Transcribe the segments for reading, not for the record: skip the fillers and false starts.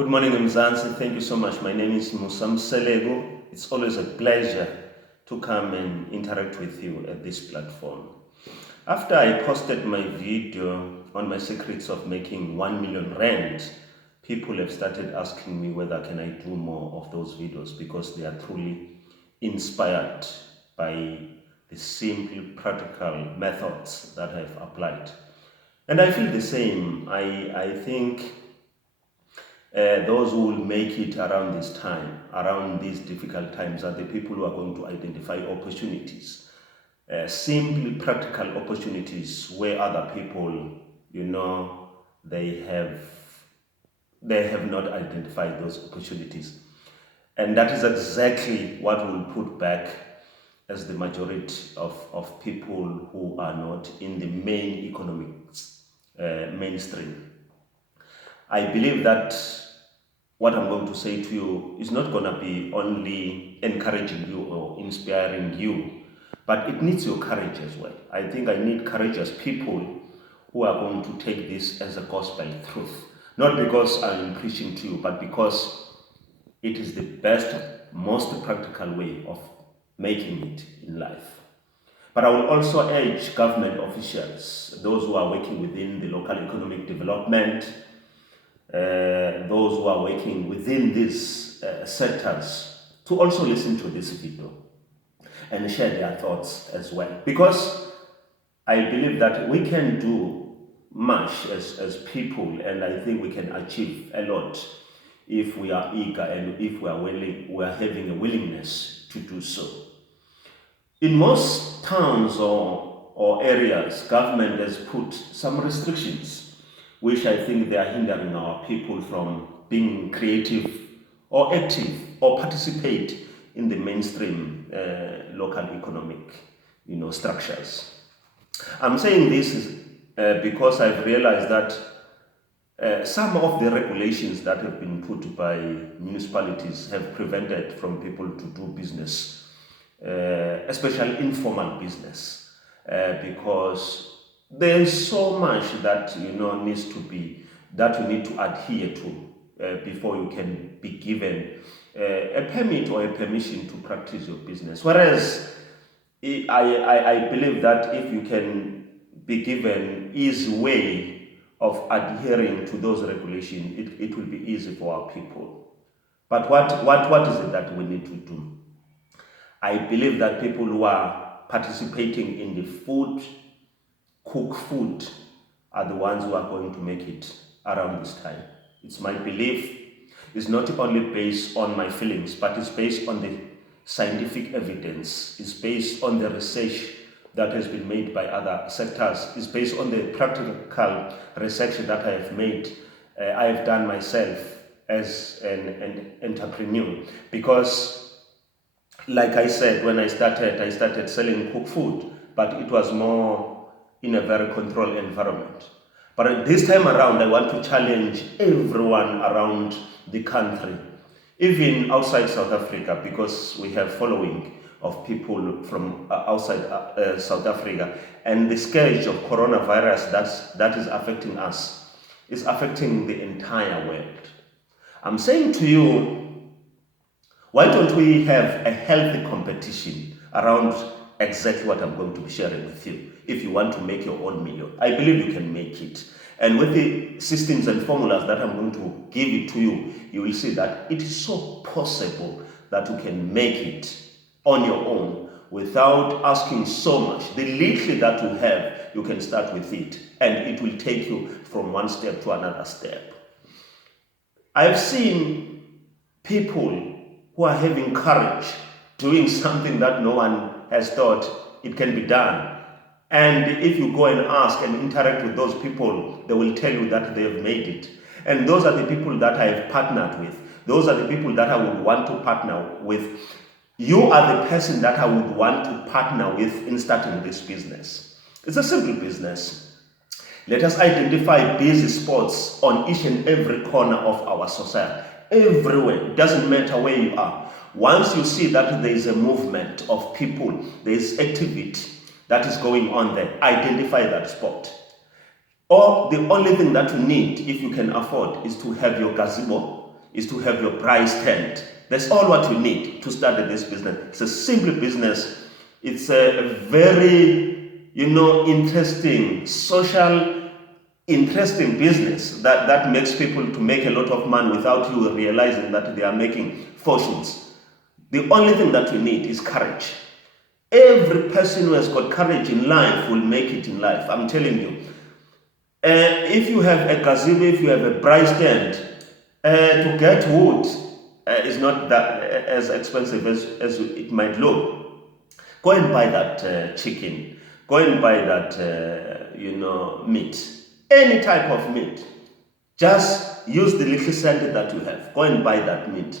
Good morning, Mzansi. Thank you so much. My name is Musam Selego. It's always a pleasure to come and interact with you at this platform. After I posted my video on my secrets of making 1 million rand, people have started asking me whether can I do more of those videos because they are truly inspired by the simple practical methods that I've applied. And I feel the same. I think those who will make it around this time, around these difficult times, are the people who are going to identify opportunities, simply practical opportunities where other people, they have not identified those opportunities, and that is exactly what we'll put back as the majority of people who are not in the main economics mainstream. I believe that what I'm going to say to you is not going to be only encouraging you or inspiring you, but it needs your courage as well. I think I need courageous people who are going to take this as a gospel truth. Not because I'm preaching to you, but because it is the best, most practical way of making it in life. But I will also urge government officials, those who are working within the local economic development, those who are working within these sectors, to also listen to this video and share their thoughts as well. Because I believe that we can do much as people, and I think we can achieve a lot if we are eager and if we are willing, we are having a willingness to do so. In most towns or areas, government has put some restrictions which I think they are hindering our people from being creative or active or participate in the mainstream local economic structures. I'm saying this because I've realized that some of the regulations that have been put by municipalities have prevented from people to do business, especially informal business, because there is so much that needs to be, that you need to adhere to before you can be given a permit or a permission to practice your business. Whereas I believe that if you can be given easy way of adhering to those regulations, it will be easy for our people. But what is it that we need to do? I believe that people who are participating in the cook food are the ones who are going to make it around this time. It's my belief. It's not only based on my feelings, but it's based on the scientific evidence. It's based on the research that has been made by other sectors. It's based on the practical research that I have made. I have done myself as an entrepreneur, because like I said, when I started selling cooked food, but it was more in a very controlled environment. But this time around, I want to challenge everyone around the country, even outside South Africa, because we have following of people from outside South Africa, and the scourge of coronavirus that is affecting us is affecting the entire world. I'm saying to you, why don't we have a healthy competition around exactly what I'm going to be sharing with you? If you want to make your own million, I believe you can make it. And with the systems and formulas that I'm going to give it to you, you will see that it is so possible that you can make it on your own without asking so much. The little that you have, you can start with it, and it will take you from one step to another step. I've seen people who are having courage, doing something that no one has thought it can be done. And if you go and ask and interact with those people, they will tell you that they have made it. And those are the people that I have partnered with. Those are the people that I would want to partner with. You are the person that I would want to partner with in starting this business. It's a simple business. Let us identify busy spots on each and every corner of our society. Everywhere. It doesn't matter where you are. Once you see that there is a movement of people, there is activity that is going on there, identify that spot. Or the only thing that you need, if you can afford, is to have your gazebo, is to have your braai stand. That's all what you need to start this business. It's a simple business. It's a very, interesting, interesting business that makes people to make a lot of money without you realizing that they are making fortunes. The only thing that we need is courage. Every person who has got courage in life will make it in life. I'm telling you. If you have a gazebo, if you have a braai stand, to get wood is not that as expensive as it might look. Go and buy that chicken. Go and buy that, meat. Any type of meat. Just use the little sand that you have. Go and buy that meat.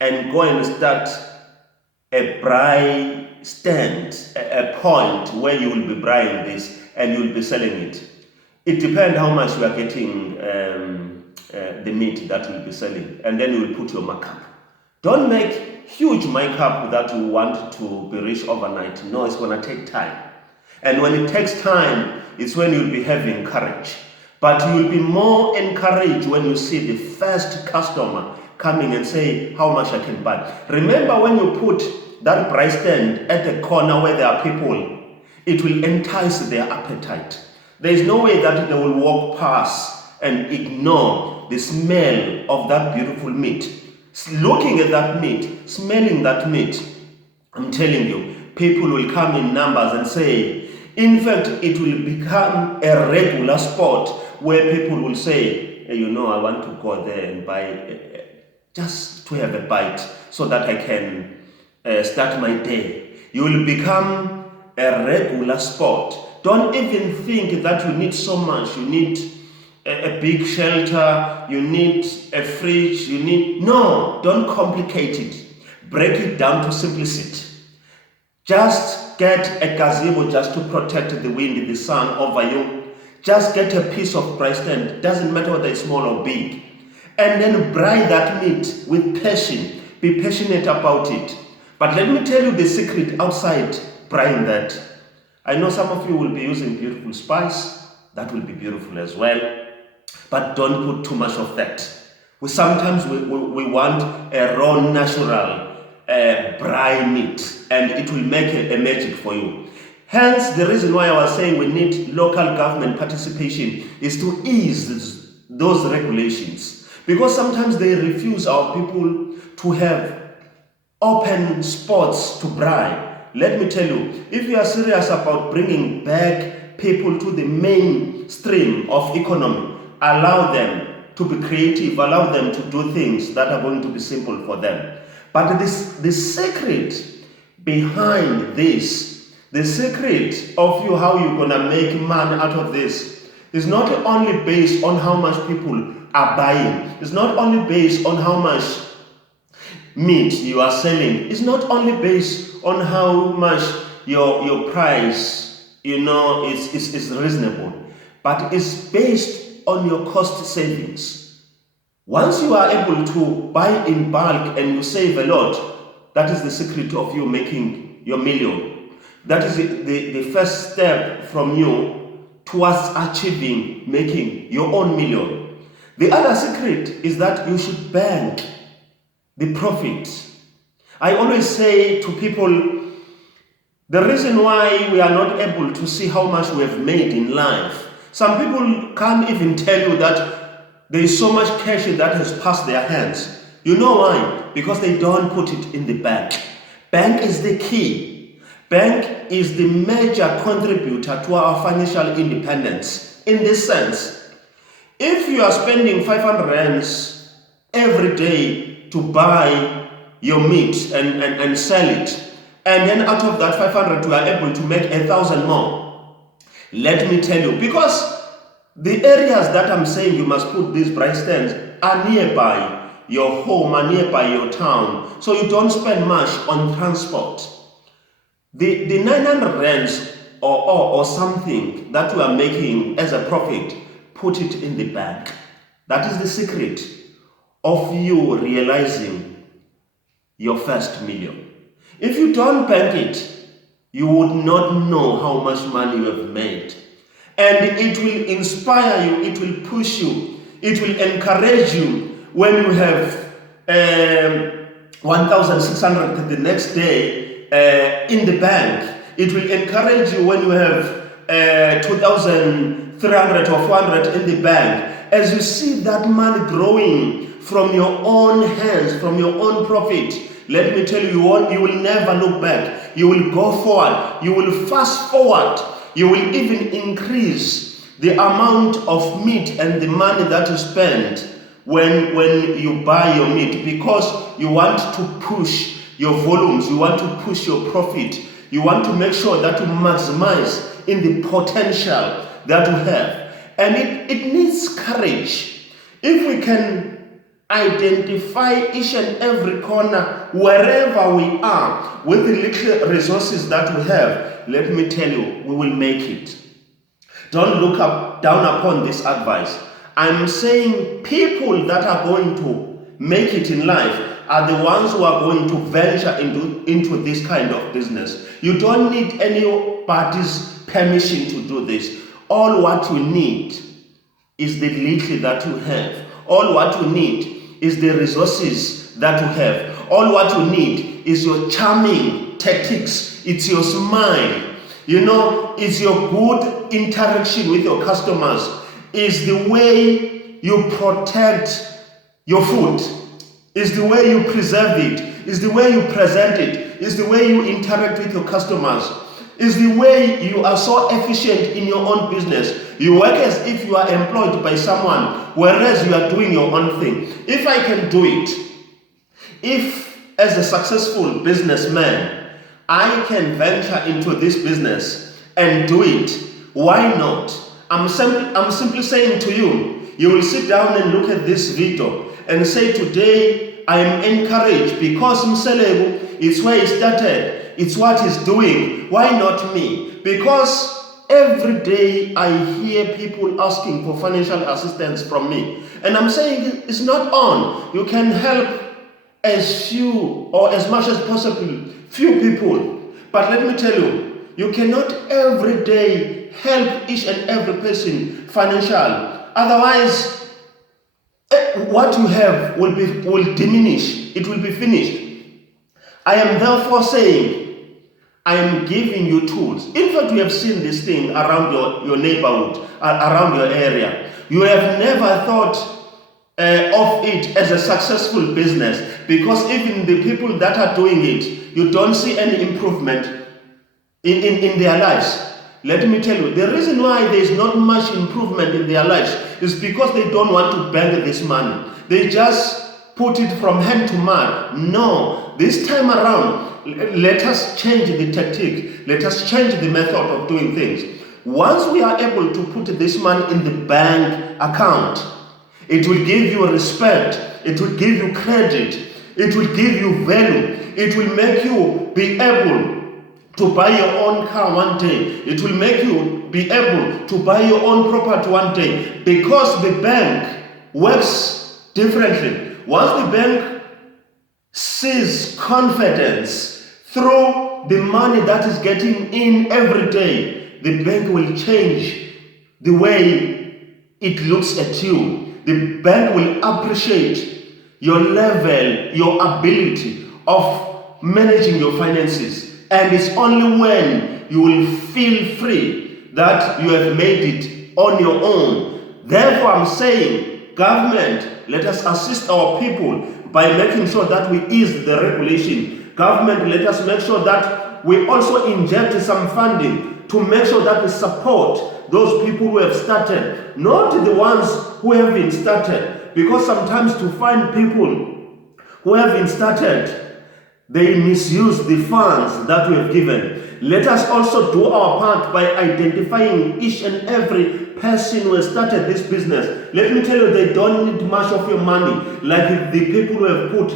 And go and start a braai stand, a point where you will be braaiing this and you will be selling it. It depends how much you are getting the meat that you will be selling. And then you will put your markup. Don't make huge markup that you want to be rich overnight. No, it's going to take time. And when it takes time, it's when you'll be having courage. But you'll be more encouraged when you see the first customer coming and say, how much I can buy. Remember, when you put that braai stand at the corner where there are people, it will entice their appetite. There is no way that they will walk past and ignore the smell of that beautiful meat. Looking at that meat, smelling that meat, I'm telling you, people will come in numbers and say, in fact, it will become a regular spot where people will say, hey, I want to go there and buy just to have a bite so that I can start my day. You will become a regular spot. Don't even think that you need so much. You need a big shelter, you need a fridge, no, don't complicate it. Break it down to simplicity. Just get a gazebo just to protect the wind, the sun over you. Just get a piece of braai stand, doesn't matter whether it's small or big. And then braai that meat with passion. Be passionate about it. But let me tell you the secret outside braaiing that. I know some of you will be using beautiful spice. That will be beautiful as well. But don't put too much of that. Sometimes we want a raw, natural braai meat, and it will make a magic for you. Hence, the reason why I was saying we need local government participation is to ease those regulations. Because sometimes they refuse our people to have open spots to braai. Let me tell you, if you are serious about bringing back people to the mainstream of economy, allow them to be creative, allow them to do things that are going to be simple for them. But the secret behind this, the secret of how you're going to make money out of this is not only based on how much people are buying. It's not only based on how much meat you are selling. It's not only based on how much your price, is reasonable. But it's based on your cost savings. Once you are able to buy in bulk and you save a lot, that is the secret of you making your million. That is the first step from you towards achieving making your own million. The other secret is that you should bank the profit. I always say to people, the reason why we are not able to see how much we have made in life, some people can't even tell you that there is so much cash that has passed their hands. You know why? Because they don't put it in the bank. Bank is the key. Bank is the major contributor to our financial independence. In this sense, if you are spending 500 rands every day to buy your meat and sell it, and then out of that 500 you are able to make 1,000 more, let me tell you, because the areas that I'm saying you must put these braai stands are nearby your home, are nearby your town, so you don't spend much on transport. The 900 rands or something that you are making as a profit, put it in the bank. That is the secret of you realizing your first million. If you don't bank it, you would not know how much money you have made. And it will inspire you, it will push you, it will encourage you when you have 1,600 the next day in the bank. It will encourage you when you have 2,300 or 400 in the bank. As you see that money growing from your own hands, from your own profit, let me tell you, you will never look back. You will go forward. You will fast forward. You will even increase the amount of meat and the money that you spend when you buy your meat, because you want to push your volumes, you want to push your profit, you want to make sure that you maximize in the potential that you have. And it needs courage. If we can identify each and every corner wherever we are with the little resources that we have, let me tell you, we will make it. Don't look down upon this advice. I'm saying people that are going to make it in life are the ones who are going to venture into this kind of business. You don't need anybody's permission to do this. All what you need is the little that you have. All what you need is the resources that you have. All what you need is your charming tactics. It's your smile. It's your good interaction with your customers. Is the way you protect your food, is the way you preserve it, is the way you present it, is the way you interact with your customers, is the way you are so efficient in your own business. You work as if you are employed by someone, whereas you are doing your own thing. If I can do it, if as a successful businessman, I can venture into this business and do it, why not? I'm simply saying to you, you will sit down and look at this video and say, today I am encouraged because Mselegu, it's where he started, it's what he's doing. Why not me? Because every day I hear people asking for financial assistance from me. And I'm saying it's not on. You can help as few or as much as possible, few people. But let me tell you, you cannot every day help each and every person financially. Otherwise, what you have will diminish. It will be finished. I am therefore saying, I am giving you tools. In fact, we have seen this thing around your neighborhood, around your area. You have never thought of it as a successful business, because even the people that are doing it, you don't see any improvement in their lives. Let me tell you, the reason why there is not much improvement in their lives is because they don't want to bank this money. They just put it from hand to mouth. No, this time around, let us change the tactic. Let us change the method of doing things. Once we are able to put this money in the bank account, it will give you respect. It will give you credit. It will give you value. It will make you be able to buy your own car one day. It will make you be able to buy your own property one day, because the bank works differently. Once the bank sees confidence through the money that is getting in every day, the bank will change the way it looks at you. The bank will appreciate your level, your ability of managing your finances. And it's only when you will feel free that you have made it on your own. Therefore, I'm saying, government, let us assist our people by making sure that we ease the regulation. Government, let us make sure that we also inject some funding to make sure that we support those people who have started, not the ones who have been started. Because sometimes to find people who have been started, they misuse the funds that we have given. Let us also do our part by identifying each and every person who has started this business. Let me tell you, they don't need much of your money, like the people who have put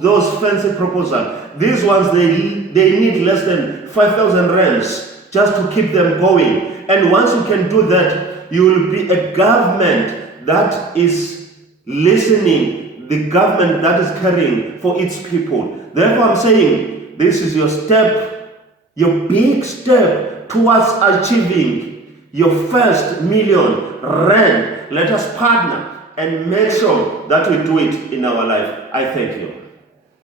those fancy proposals. These ones, they need less than 5,000 rands just to keep them going. And once you can do that, you will be a government that is listening, the government that is caring for its people. Therefore, I'm saying this is your step, your big step towards achieving your first R1 million. Let us partner and make sure that we do it in our life. I thank you.